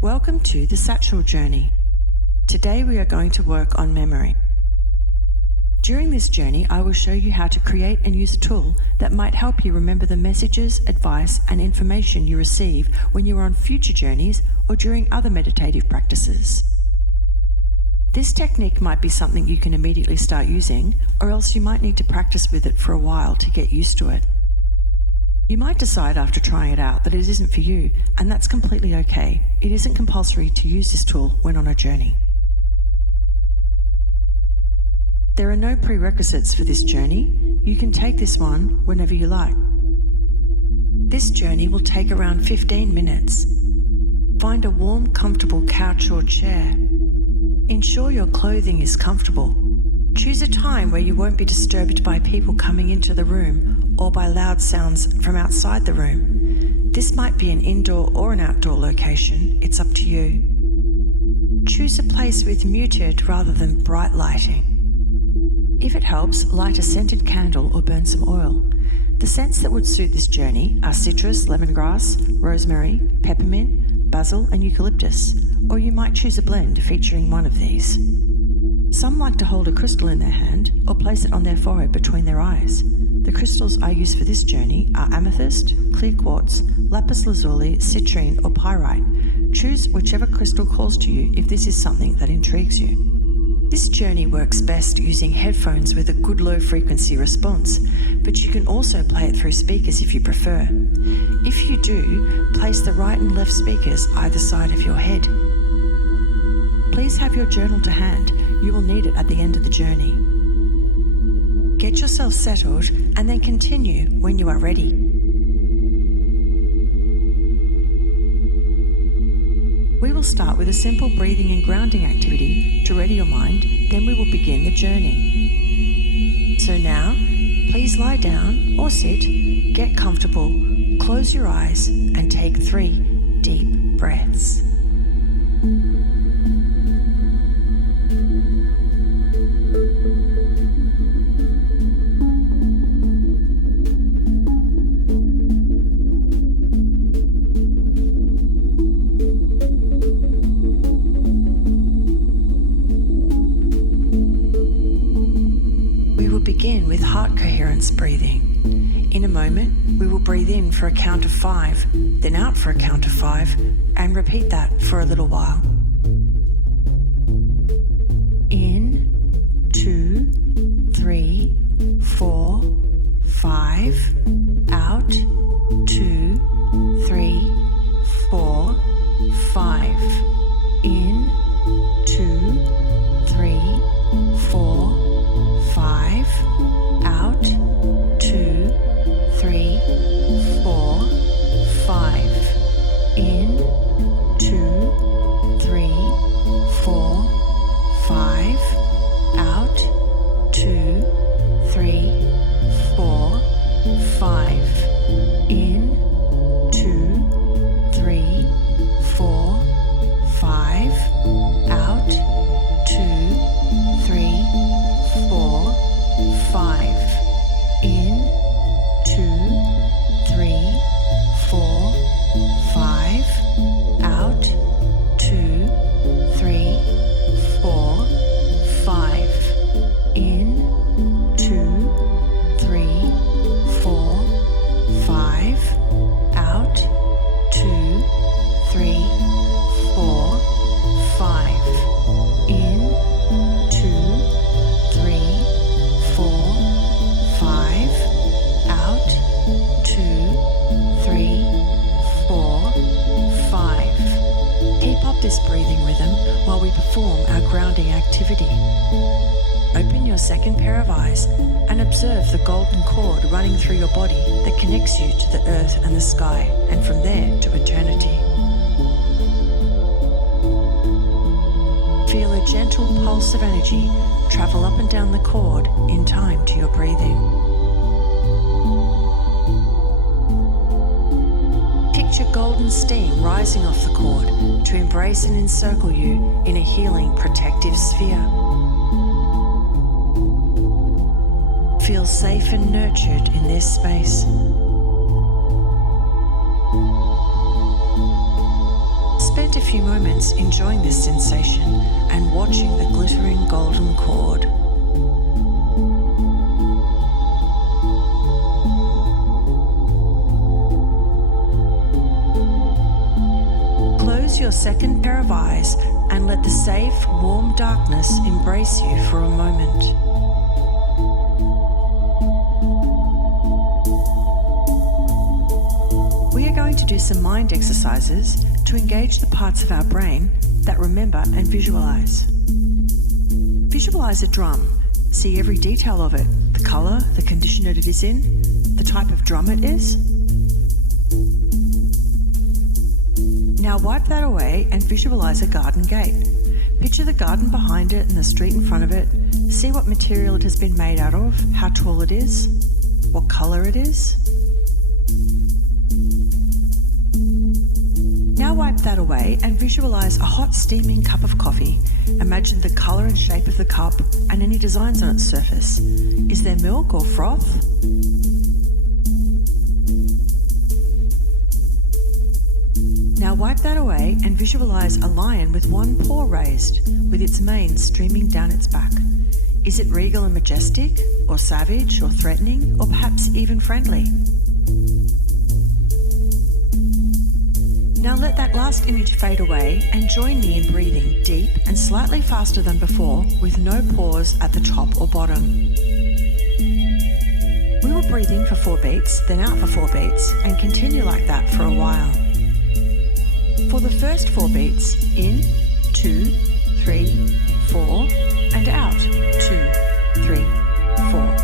Welcome to the Satchel Journey. Today we are going to work on memory. During this journey, I will show you how to create and use a tool that might help you remember the messages, advice, and information you receive when you are on future journeys or during other meditative practices. This technique might be something you can immediately start using, or else you might need to practice with it for a while to get used to it. You might decide after trying it out that it isn't for you, and that's completely okay. It isn't compulsory to use this tool when on a journey. There are no prerequisites for this journey. You can take this one whenever you like. This journey will take around 15 minutes. Find a warm, comfortable couch or chair. Ensure your clothing is comfortable. Choose a time where you won't be disturbed by people coming into the room or by loud sounds from outside the room. This might be an indoor or an outdoor location. It's up to you. Choose a place with muted rather than bright lighting. If it helps, light a scented candle or burn some oil. The scents that would suit this journey are citrus, lemongrass, rosemary, peppermint, basil, and eucalyptus, or you might choose a blend featuring one of these. Some like to hold a crystal in their hand or place it on their forehead between their eyes. The crystals I use for this journey are amethyst, clear quartz, lapis lazuli, citrine, or pyrite. Choose whichever crystal calls to you if this is something that intrigues you. This journey works best using headphones with a good low frequency response, but you can also play it through speakers if you prefer. If you do, place the right and left speakers either side of your head. Please have your journal to hand. You will need it at the end of the journey. Get yourself settled and then continue when you are ready. We will start with a simple breathing and grounding activity to ready your mind, then we will begin the journey. So now, please lie down or sit, get comfortable, close your eyes, and take 3 deep breaths. Begin with heart coherence breathing. In a moment, we will breathe in for a count of 5, then out for a count of 5, and repeat that for a little while. In, 2, 3, 4, 5, out, 2, 3, 4, 5. In, 2, 3, 4, 5. Out, 2, 3, 4, 5. In, 2, 3, 4, 5. Out, 2, 3, 4, 5. In, 2, 3, 4, 5. Out, 2, 3, 4, 5. In, 2, 3, 4, 5. Out, 2, 3, 4, 5. In, 2, 3, 4, 5. Out, 2, 3, 4, 5. In, 2, 3, 4, 5. Out, 2, 3, 4, 5. Keep up this breathing rhythm while we perform our grounding activity. Open your second pair of eyes and observe the golden cord running through your body that connects you to the earth and the sky, and from there to eternity. Feel a gentle pulse of energy travel up and down the cord in time to your breathing. Picture golden steam rising off the cord to embrace and encircle you in a healing, protective sphere. Feel safe and nurtured in this space. Spend a few moments enjoying this sensation and watching the glittering golden cord. Close your second pair of eyes and let the safe, warm darkness embrace you for a moment. We are going to do some mind exercises to engage the parts of our brain that remember and visualize. Visualize a drum. See every detail of it, the color, the condition that it is in, the type of drum it is. Now wipe that away and visualize a garden gate. Picture the garden behind it and the street in front of it. See what material it has been made out of, how tall it is, what color it is. Now wipe that away and visualize a hot steaming cup of coffee. Imagine the color and shape of the cup and any designs on its surface. Is there milk or froth? Now wipe that away and visualize a lion with one paw raised, with its mane streaming down its back. Is it regal and majestic, or savage, or threatening, or perhaps even friendly? Now let that last image fade away and join me in breathing deep and slightly faster than before, with no pause at the top or bottom. We will breathe in for 4 beats, then out for 4 beats, and continue like that for a while. For the first 4 beats, in, 2, 3, 4, and out, 2, 3, 4.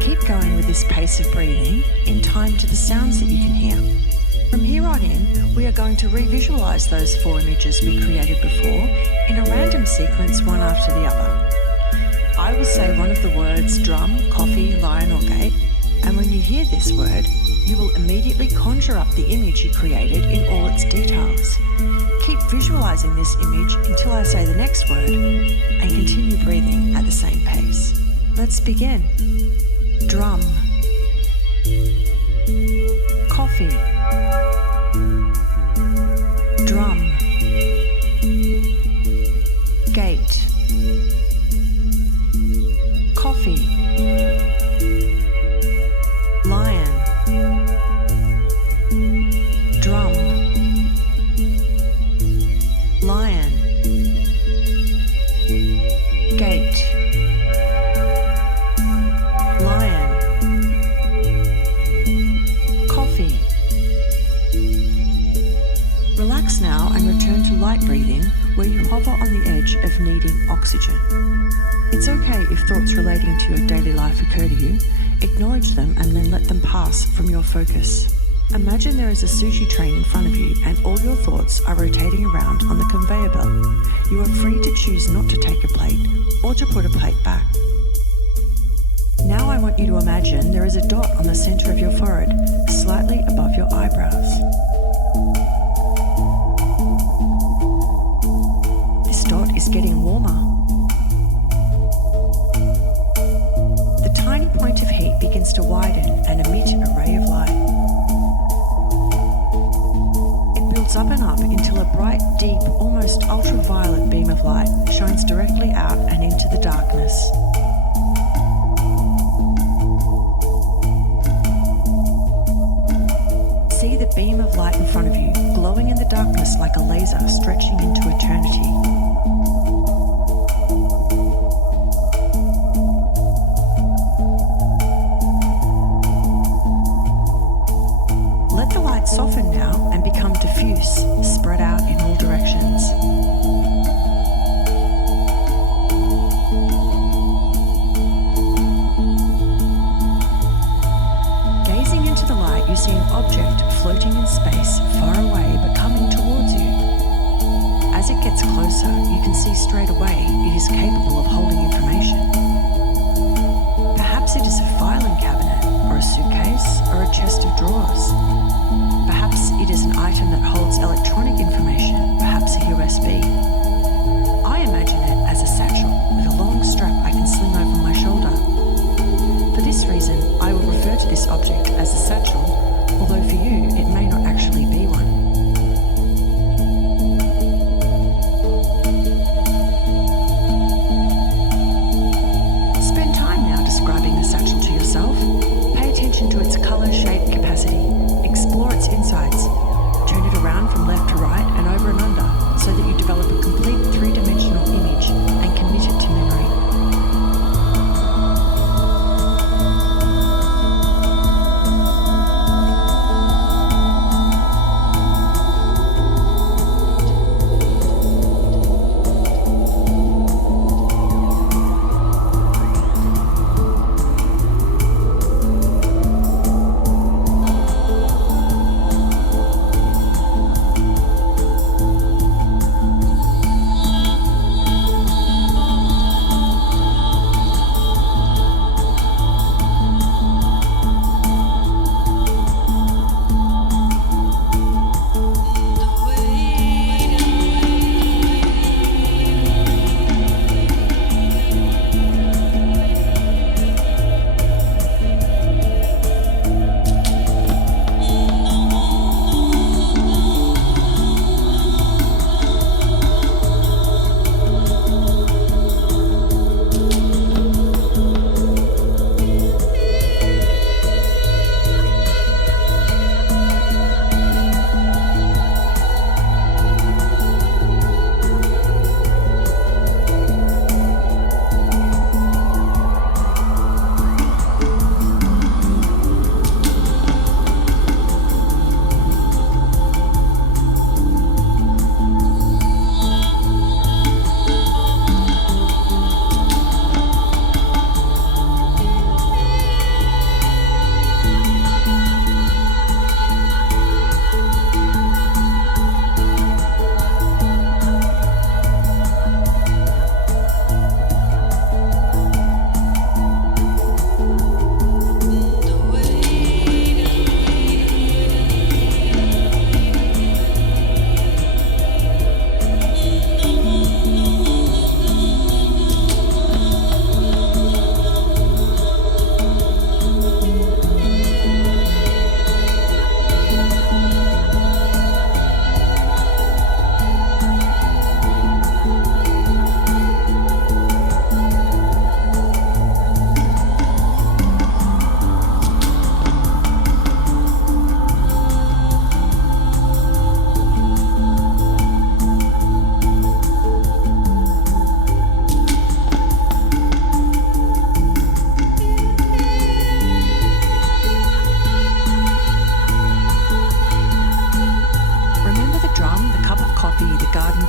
Keep going with this pace of breathing in time to the sounds that you can hear. From here on in, we are going to revisualize those 4 images we created before in a random sequence, one after the other. I will say one of the words drum, coffee, lion, or gate, and when you hear this word, you will immediately conjure up the image you created in all its details. Keep visualizing this image until I say the next word and continue breathing at the same pace. Let's begin. Drum. Coffee. Drum. Gate. Coffee. Lion. Drum. Lion. Gate. Lion. Coffee. Relax now and return to light breathing, where you hover on the edge of needing oxygen. It's okay if thoughts relating to your daily life occur to you. Acknowledge them and then let them pass from your focus. Imagine there is a sushi train in front of you and all your thoughts are rotating around on the conveyor belt. You are free to choose not to take a plate or to put a plate back. Now I want you to imagine there is a dot on the center of your forehead, slightly above your eyebrows. This dot is getting warmer. The tiny point of heat begins to widen and emit a ray of light. It builds up and up until a bright, deep, almost ultraviolet beam of light shines directly out and into the darkness. See the beam of light in front of you, glowing in the darkness like a laser stretching into eternity. Let the light soften now and become diffuse, spread out in all directions. Gazing into the light, you see an object floating in space, far away but coming towards you. As it gets closer, you can see straight away it is capable of holding information. Perhaps it is a filing cabinet, or a suitcase, or a chest of drawers. Perhaps it is an item that holds electronic information, perhaps a USB. I imagine it as a satchel with a long strap I can sling over my shoulder. For this reason, I will refer to this object as a satchel, although for you it may not actually be one.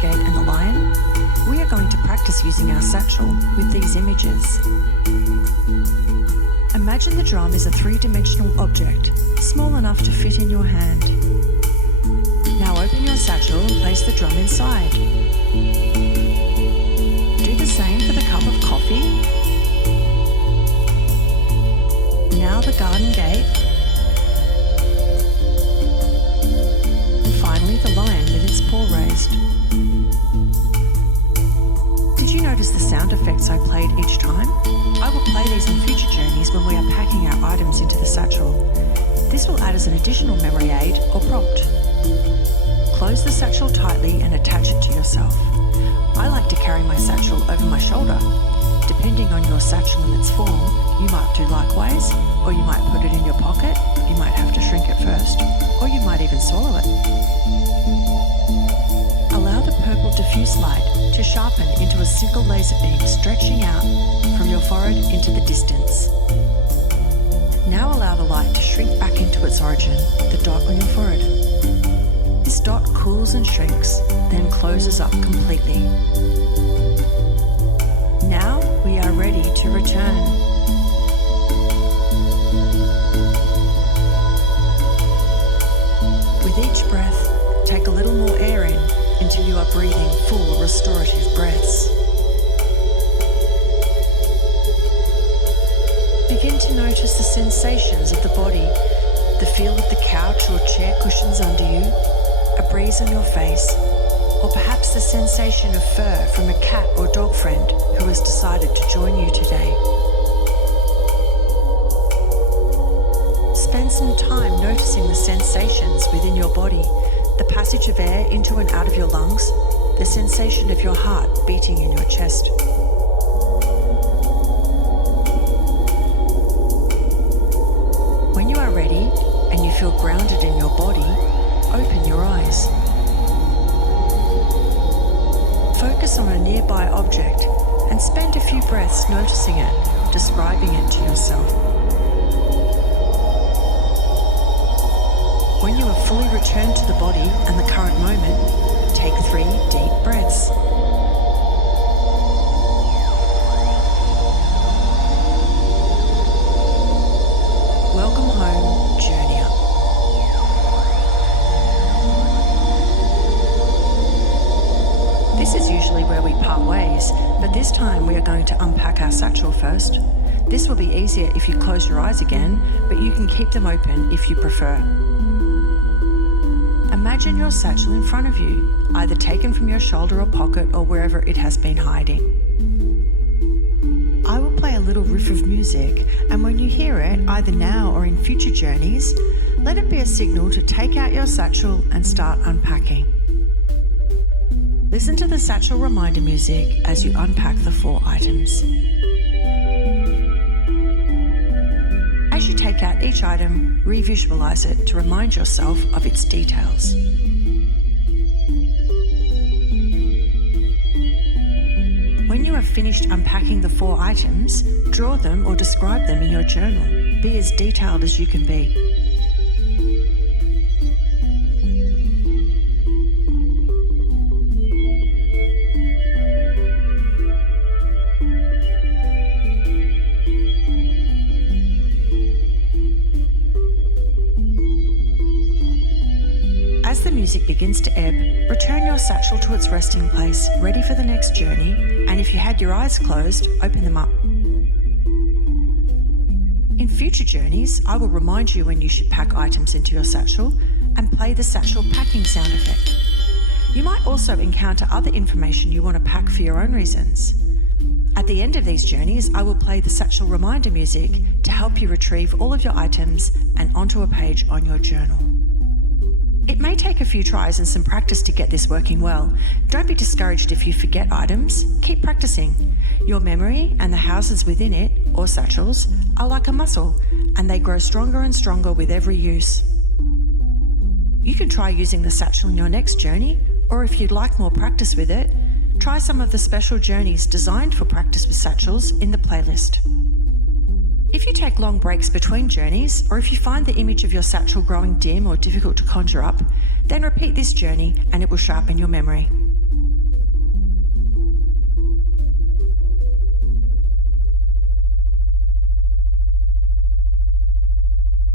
gate and the lion, we are going to practice using our satchel with these images. Imagine the drum is a three-dimensional object, small enough to fit in your hand. Now open your satchel and place the drum inside. Do the same for the cup of coffee. Now the garden gate. And finally the lion with its paw raised. Did you notice the sound effects I played each time? I will play these on future journeys when we are packing our items into the satchel. This will add as an additional memory aid or prompt. Close the satchel tightly and attach it to yourself. I like to carry my satchel over my shoulder. Depending on your satchel and its form, you might do likewise, or you might put it in your pocket, you might have to shrink it first, or you might even swallow it. Allow the purple diffuse light to sharpen into a single laser beam stretching out from your forehead into the distance. Now allow the light to shrink back into its origin, the dot on your forehead. This dot cools and shrinks, then closes up completely. Now we are ready to return. With each breath, take a little more air in until you are breathing full restorative breaths. Begin to notice the sensations of the body, the feel of the couch or chair cushions under you, a breeze on your face, or perhaps the sensation of fur from a cat or dog friend who has decided to join you today. Spend some time noticing the sensations within your body, the passage of air into and out of your lungs, the sensation of your heart beating in your chest. When you are ready and you feel grounded in your body, open your eyes. Focus on a nearby object and spend a few breaths noticing it, describing it to yourself. When you are fully returned to the body and the current moment, take 3 deep breaths. Welcome home, journeyer. This is usually where we part ways, but this time we are going to unpack our satchel first. This will be easier if you close your eyes again, but you can keep them open if you prefer. Imagine your satchel in front of you, either taken from your shoulder or pocket or wherever it has been hiding. I will play a little riff of music, and when you hear it, either now or in future journeys, let it be a signal to take out your satchel and start unpacking. Listen to the satchel reminder music as you unpack the 4 items. As you take out each item, revisualize it to remind yourself of its details. When you have finished unpacking the 4 items, draw them or describe them in your journal. Be as detailed as you can be. As the music begins to ebb, return your satchel to its resting place, ready for the next journey, and if you had your eyes closed, open them up. In future journeys, I will remind you when you should pack items into your satchel and play the satchel packing sound effect. You might also encounter other information you want to pack for your own reasons. At the end of these journeys, I will play the satchel reminder music to help you retrieve all of your items and onto a page on your journal. It may take a few tries and some practice to get this working well. Don't be discouraged if you forget items. Keep practicing. Your memory and the houses within it, or satchels, are like a muscle, and they grow stronger and stronger with every use. You can try using the satchel in your next journey, or if you'd like more practice with it, try some of the special journeys designed for practice with satchels in the playlist. If you take long breaks between journeys, or if you find the image of your satchel growing dim or difficult to conjure up, then repeat this journey and it will sharpen your memory.